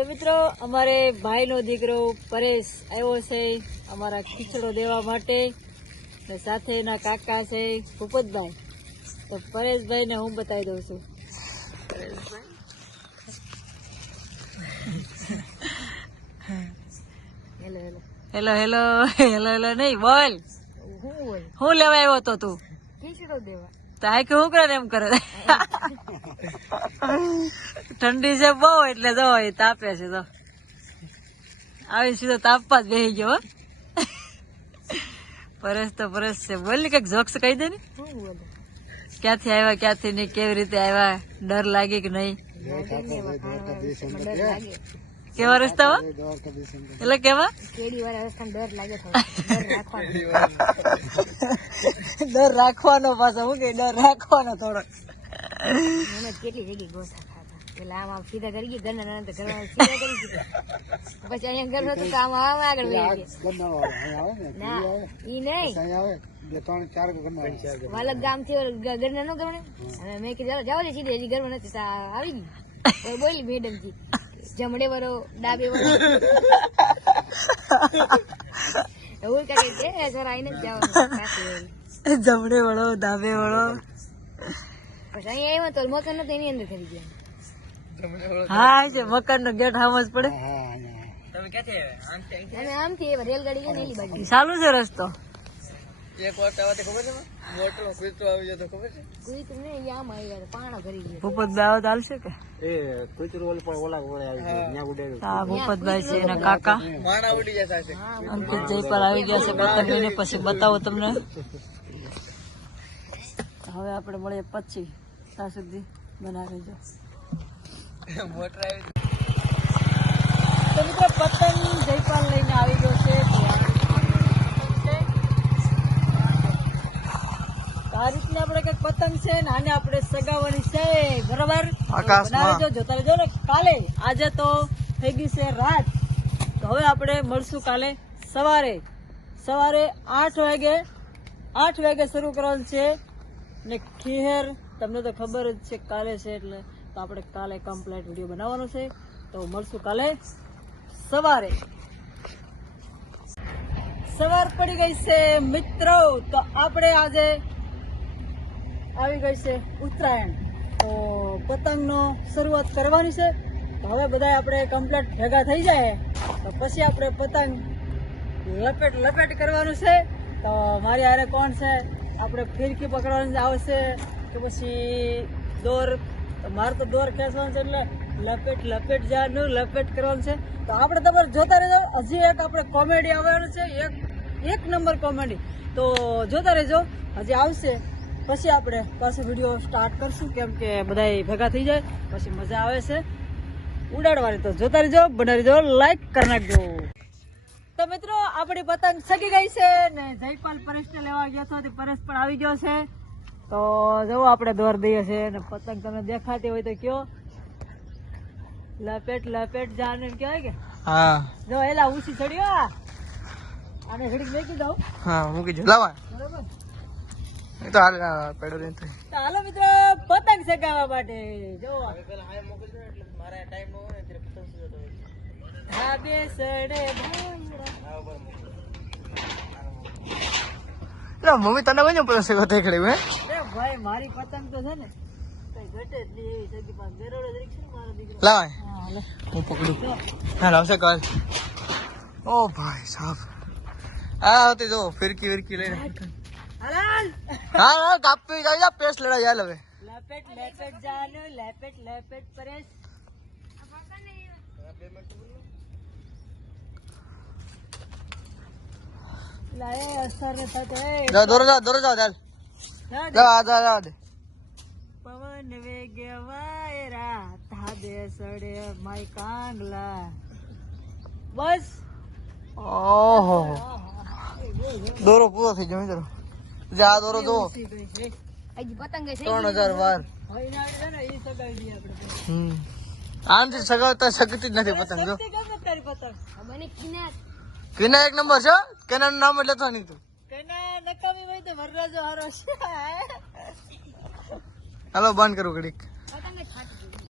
તો મિત્રો અમારે ભાઈનો દીકરો પરેશ આવ્યો છે અમારા ખીચડો દેવા માટે ને સાથે એના કાકા છે ભૂપતભાઈ. તો પરેશભાઈને હું બતાવી દઉં છું. Hello hello. Hello hello hello નહીં બોલ. હું લેવા આવ્યો તો તું? ખીચડો દેવા. તો આ કે હું કરે ને એમ કરે. ઠંડી છે બહુ એટલે જો એ તાપે છે તો આવી સીધો તાપવા જ બેસી ગયો હો. પરેશ તો પરેશ છે. બોલ ને કંઈક જોક્સ કહી દે ને. ક્યાંથી આવ્યા ક્યાંથી નહીં કેવી રીતે આવ્યા? ડર લાગે કે નહીં? કેવા રસ્તામાં? એટલે કેવા ડર રાખવાનો. પાછો હું કે ડર રાખવાનો થોડોક. કેટલી જગ્યાએ ગોસા પેલા આમ આમ સીધા કરી ગયા ઘરના નાના ઘરમાં સીધા કરી દીધા. પછી અહીંયા ઘર હતું તો આમ આમ આગળ વહી ના ઈ નહીં. વાલક ગામથી ઘરના નો ગમે. મેં કીધું ચાલો જાવ સીધે હજી ઘરમાં નથી. આવી ગઈ. બોલી મેડમ જી જમડે વરો ડાબે વરો. એવું કરે છે? ઘર આઈને જ જવાનું જમણે વળો ડાબે વળો. પછી અહીંયા આવ્યો તો મકાન નો એની અંદર ખરી ગયા. હા છે મકાન નો ગેટ હામ જ પડે. અને આમથી એ રેલગાડી ને એલી બાજુ. ચાલુ છે રસ્તો. કોઈ તો નહીં આમ આવ્યા પાણો કરી ગયા. ભૂપત બાવ ચાલશે કે? હા. ભૂપતભાઈ છે એના કાકા. અંકિત પર આવી ગયા છે પતંગ ને પછી બતાવો તમને. હવે આપણે મળીએ પછી. ત્યાં સુધી બનાવી જો. તો મિત્રો પતંગ જયપાલ લઈને આવી ગયો છે તો આ રીતની આપણે કંઈક પતંગ છે ને આને આપણે સગાવવાની છે બરાબર? જોતા રહેજો ને. કાલે આજે તો થઈ ગઈ છે રાત. તો હવે આપણે મળશું કાલે સવારે. સવારે આઠ વાગે આઠ વાગે શરૂ કરવાનું છે. ને ખીહેર તમને તો ખબર જ છે કાલે છે એટલે તો આપણે કાલે કમ્પ્લેટ વીડિયો બનાવવાનો છે. તો મળશું કાલે સવારે. સવાર પડી ગઈ છે મિત્રો. તો આપણે આજે આવી ગઈ છે ઉત્તરાયણ. તો પતંગનો શરૂઆત કરવાની છે. તો હવે બધા આપણે કમ્પ્લીટ ભેગા થઈ જાય. તો પછી આપણે પતંગ લપેટ લપેટ કરવાનું છે. તો મારી હારે કોણ છે? આપણે ફિરકી પકડવાની આવશે. કે પછી દોર મારે તો દોર ખેંચવાનું છે એટલે લપેટ લપેટ જવાનું, લપેટ કરવાનું છે. તો આપણે તમારે જોતા રહેજો. હજી એક આપણે કોમેડી આવવાનું છે. એક એક નંબર કોમેડી. તો જોતા રહેજો. હજી આવશે. પછી આપણે પાછો વીડિયો સ્ટાર્ટ કરશું કેમ કે બધા ભેગા થઈ જાય પછી મજા આવે છે. ઉડાડવાની તો જોતા રહેજો બના રહેજો લાઈક કરી નાખજો. તો મિત્રો આપણી પતંગ સગી ગઈ છે ને જયપાલ પરેશને લેવા ગયો છો તે પરેશ પણ આવી ગયો છે. તો જવું આપણે દોર દઈએ છે ને પતંગ તમને દેખાતી હોય તો કયો. લપેટ લપેટ જાને એમ કહેવાય કે? હા. જો એલા ઊંચી ચડ્યો. આને ઘડીક મેકી દઉં. હા મૂકી જો લાવા. બરોબર? તો હાલ પેડો લઈને તો. હાલો મિત્રો પતંગ ચગાવવા માટે. જો. પેલા સડે ભાંગડા. એટલે મમ્મી તને કઈ પતંગ શેકો થઈ ખડી હે? અરે ભાઈ મારી પતંગ તો છે ને કઈ ઘટે જ નહીં એવી સગી પાસે બેરોડે જરીક છે ને મારો હા હું પકડું. હા લાવશે કાલ ઓ ભાઈ સાહેબ આ હતી જો ફિરકી વિરકી લઈને. હાલાલ! હા હા કાપી જા પેસ લડાઈ હાલ હવે. લેપેટ લેપેટ જાનું લેપેટ લેપેટ પરેશ. લાય અસર ને થતે જા દોરો જા દોરો જા ચાલ જા જા દે. પવન વેગે વાયરા ધાબે સડે માય કાંગલા. બસ. ઓહો. દોરો પૂરો થઈ ગયો મિત્રો. જા આ દોરો જો હજી પતંગ છે ત્રણ હજાર વાર. આનથી સગાવતા શકતી જ નથી પતંગ જો. શક્તિ ગમે તારી પતંગ? મને કિનાર કિના એક નંબર છે કેના નામ એટલે તો નહીં તું. કના નકામી હોય તો વરરાજો હારો છે. હાલો બંધ કરું ઘડીક.